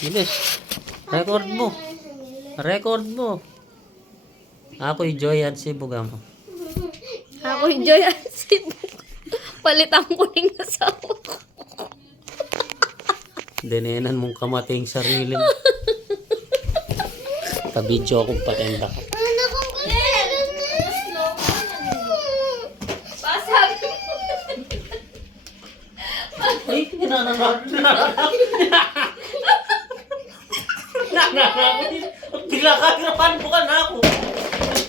Bilis. Record mo. Record mo. Ako'y Joy at si Bugamo. Ako'y Joy at si palitan ko ng asawa ko. Dinenan mong kamating sarili mo. Pa-video akong patenda ka. Pasabi mo. Ay, nananarap. Bigla ka, hirapan mo ka na ako.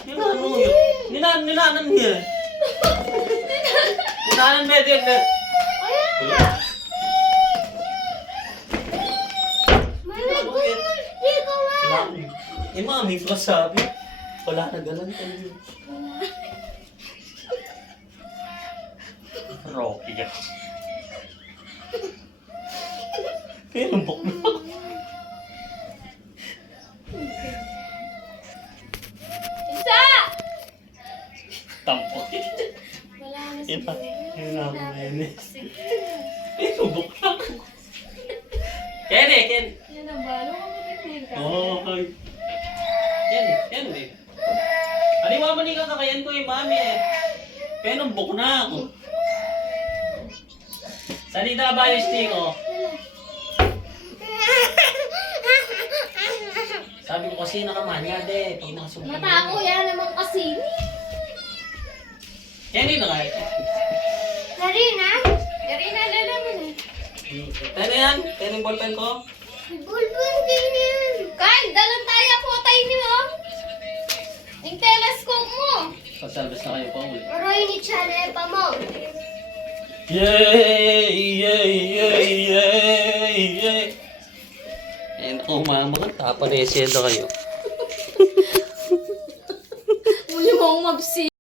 Ninano yun. Ninanan niya. Ninanan mo yun. Eh, mami, ko sabi. Wala na galan tayo. Rocky yan. Kinumbok na ako. Isa! Tampo. Wala na si Ina, mayonnaise. Kinumbok na ako. Ken. Yan ang balo. Mabuti ka. Okay. Ken. Ano yung mama ni kakakayan ko yung mami eh. Kinumbok na ako. Salita ba yung stick ko? Sabi ko kasi nakamanya de. Pag nakasumpin. Mata ko yan naman kasi. Yan yun na kahit. Karina, lala mo na. Ano yan? Yan yung ballpen ko? Bulbul ganyan. Kyle, dalang tayo po tayo niyo. Yung telescope mo. Pasalbas na kayo pa ulit. Aroy ni channel pa mo. Yay! Eh, naku, mama ka. Tapanesendo kayo. Muli mo mag